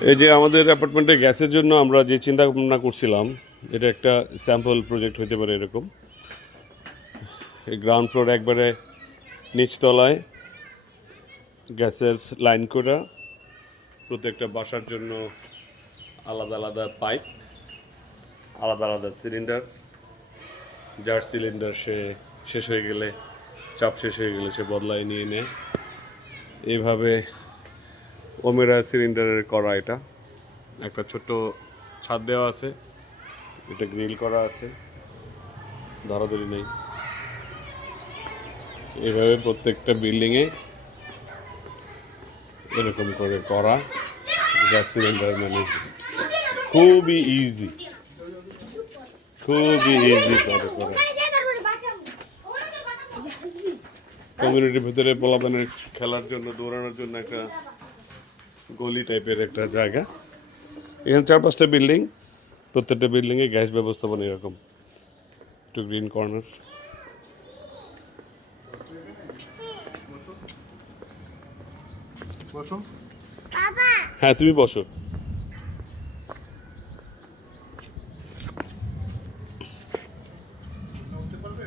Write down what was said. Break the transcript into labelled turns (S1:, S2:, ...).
S1: এই যে আমাদের অ্যাপার্টমেন্টে গ্যাসের জন্য আমরা যে চিন্তা ভাবনা করছিলাম, এটা একটা স্যাম্পল প্রজেক্ট হতে পারে এরকম। গ্রাউন্ড ফ্লোর একবারে নিচতলায় গ্যাসের লাইন করা, প্রত্যেকটা বাসার জন্য আলাদা আলাদা পাইপ আলাদা আলাদা সিলিন্ডার যার সিলিন্ডার সে শেষ হয়ে গেলে, চাপ শেষ হয়ে গেলে সে বদলায় নিয়ে নেয়। এইভাবে ওমেরা সিলিন্ডারের করা এটা। একটা ছোট্ট ছাদ দেওয়া আছে, এটা গ্রিল করা আছে, ধরাধরি নেই। এভাবে প্রত্যেকটা বিল্ডিংয়ে এরকম করে করা গ্যাস সিলিন্ডার ম্যানেজমেন্ট। খুবই ইজি খুবই ইজি করে করে। কমিউনিটির ভিতরে পোলাপানের খেলার জন্য, দৌড়ানোর জন্য একটা গলি টাইপের একটা জায়গা। এখানে চার পাঁচটা বিল্ডিং প্রত্যেকটা বিল্ডিংয়ে গ্যাস ব্যবস্থাপনা এরকম। একটু গ্রিন কর্নার
S2: বসো।
S1: হ্যাঁ তুমি বসো।
S2: পারবে?